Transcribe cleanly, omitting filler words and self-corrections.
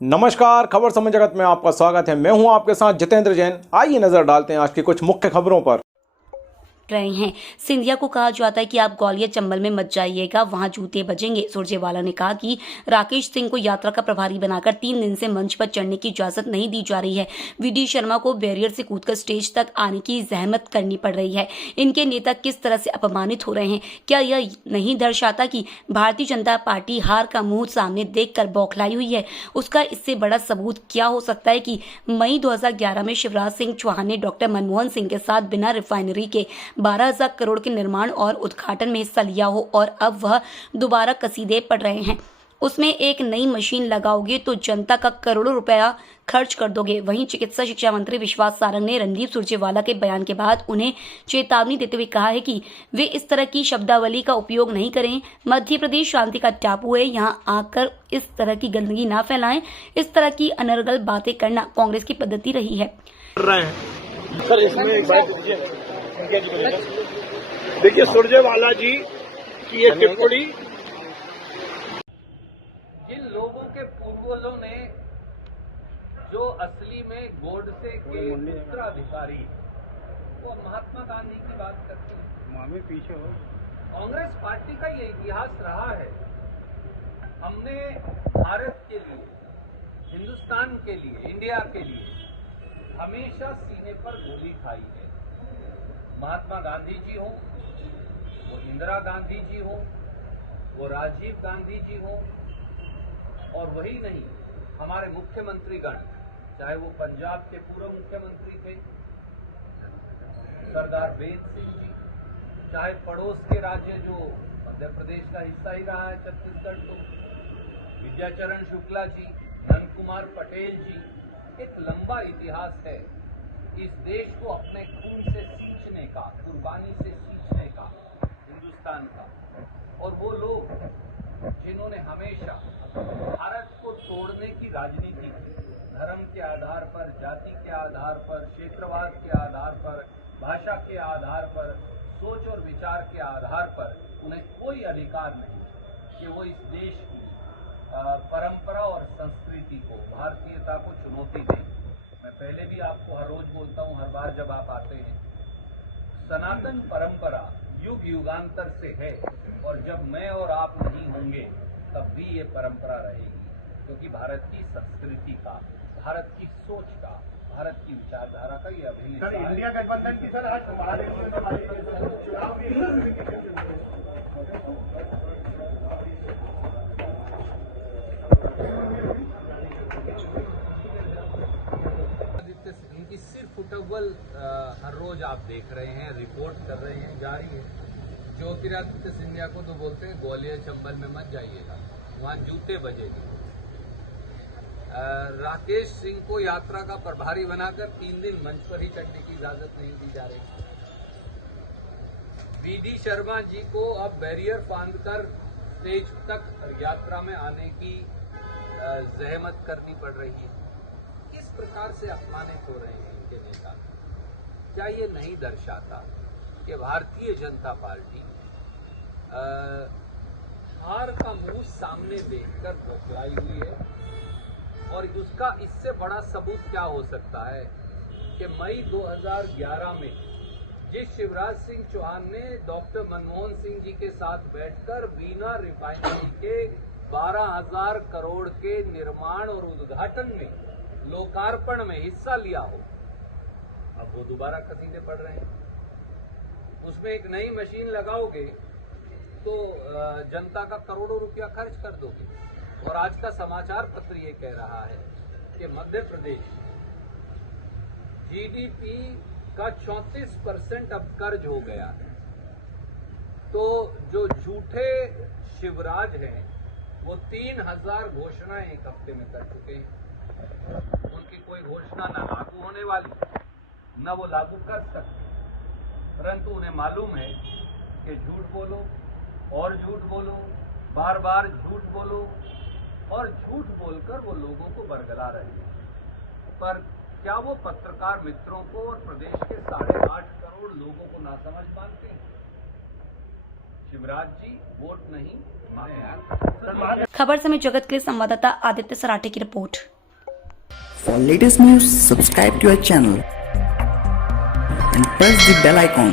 नमस्कार, खबर समय जगत में आपका स्वागत है। मैं हूं आपके साथ जितेंद्र जैन। आइए नजर डालते हैं आज की कुछ मुख्य खबरों पर। रहे हैं। सिंधिया को कहा जाता है कि आप ग्वालियर चंबल में मत जाइएगा, वहां जूते बजेंगे। सुरजेवाला ने कहा कि राकेश सिंह को यात्रा का प्रभारी बनाकर 3 दिन से मंच पर चढ़ने की इजाजत नहीं दी जा रही है। वीडी शर्मा को बैरियर से कूदकर स्टेज तक आने की जहमत करनी पड़ रही है। इनके नेता किस तरह से अपमानित हो रहे हैं? क्या यह नहीं दर्शाता कि भारतीय जनता पार्टी हार का मुंह सामने देखकर बौखलाई हुई है? उसका इससे बड़ा सबूत क्या हो सकता है कि मई 2011 में शिवराज सिंह चौहान ने डॉक्टर मनमोहन सिंह के साथ बिना रिफाइनरी के 12,000 करोड़ के निर्माण और उद्घाटन में हिस्सा लिया हो और अब वह दोबारा कसीदे पड़ रहे हैं। उसमें एक नई मशीन लगाओगे तो जनता का करोड़ों रुपया खर्च कर दोगे। वहीं चिकित्सा शिक्षा मंत्री विश्वास सारंग ने रणदीप सुरजेवाला के बयान के बाद उन्हें चेतावनी देते हुए कहा है कि वे इस तरह की शब्दावली का उपयोग नहीं करें। मध्य प्रदेश शांति का टापू है, यहाँ आकर इस तरह की गंदगी ना फैलाएं। इस तरह की अनर्गल बातें करना कांग्रेस की पद्धति रही है। सर, इसमें एक बात देखिए, सुरजेवाला जी की ये टिप्पणी, जिन लोगों के पूर्वजों ने जो असली में गोडसे के उत्तराधिकारी वो महात्मा गांधी की बात करते हैं। पीछे हो। कांग्रेस पार्टी का ये इतिहास रहा है। हमने भारत के लिए, हिंदुस्तान के लिए, इंडिया के लिए हमेशा सीने पर गोली खाई है। महात्मा गांधी जी हो, वो इंदिरा गांधी जी हो, वो राजीव गांधी जी हो, और वही नहीं, हमारे मुख्यमंत्रीगण, चाहे वो पंजाब के पूर्व मुख्यमंत्री थे सरदार बेन सिंह जी, चाहे पड़ोस के राज्य जो मध्य प्रदेश का हिस्सा ही रहा है छत्तीसगढ़, तो विद्याचरण शुक्ला जी, नंद कुमार पटेल जी। एक लंबा इतिहास है इस देश को अपने खून से सींचने का, कुर्बानी से सींचने का, हिंदुस्तान का। और वो लोग जिन्होंने हमेशा भारत को तोड़ने की राजनीति की, धर्म के आधार पर, जाति के आधार पर, क्षेत्रवाद के आधार पर, भाषा के आधार पर, सोच और विचार के आधार पर, उन्हें कोई अधिकार नहीं कि वो इस देश की परंपरा और संस्कृति को, भारतीयता को चुनौती दें। मैं पहले भी आपको हर रोज बोलता हूं, हर बार जब आप आते हैं, सनातन परंपरा युग युगांतर से है, और जब मैं और आप नहीं होंगे तब भी ये परंपरा रहेगी, क्योंकि भारत की संस्कृति का, भारत की सोच का, भारत की विचारधारा का ये अभिन्न है। इंडिया गठबंधन की सर आज चुनाव इनकी सिर्फ फुटबॉल हर रोज आप देख रहे हैं, रिपोर्ट कर रहे हैं, जारी है। ज्योतिरादित्य सिंधिया को तो बोलते हैं ग्वालियर चंबल में मत जाइएगा, वहां जूते बजेंगे। राकेश सिंह को यात्रा का प्रभारी बनाकर 3 दिन मंच पर ही चढ़ने की इजाजत नहीं दी जा रही। वीडी शर्मा जी को अब बैरियर बांधकर स्टेज तक यात्रा में आने की जहमत करनी पड़ रही है। किस प्रकार से अपमानित हो रहे हैं इनके नेता? क्या ये नहीं दर्शाता कि भारतीय जनता पार्टी हार का मुंह सामने देखकर बौखलाई हुई है? और उसका इससे बड़ा सबूत क्या हो सकता है कि मई 2011 में जिस शिवराज सिंह चौहान ने डॉक्टर मनमोहन सिंह जी के साथ बैठकर बिना रिफाइनरी के 12,000 करोड़ के निर्माण और उद्घाटन में, लोकार्पण में हिस्सा लिया हो, अब वो दोबारा कसीदे पड़ रहे हैं। उसमें एक नई मशीन लगाओगे तो जनता का करोड़ों रुपया खर्च कर दोगे। और आज का समाचार पत्र ये कह रहा है कि मध्य प्रदेश जीडीपी का 34% अब कर्ज हो गया है। तो जो झूठे शिवराज हैं वो 3,000 घोषणाएं एक हफ्ते में कर चुके हैं। उनकी कोई घोषणा न लागू होने वाली, न वो लागू कर सकते, परंतु उन्हें मालूम है कि झूठ बोलो और झूठ बोलो, बार बार झूठ बोलो, और झूठ बोलकर वो लोगों को बरगला रहे हैं। पर क्या वो पत्रकार मित्रों को और प्रदेश के 8.5 करोड़ लोगों को नासमझ मानते हैं? शिवराज जी वोट नहीं मांगे। खबर समय जगत के लिए संवाददाता आदित्य सराठे की report. For latest news, subscribe to our channel and press the bell icon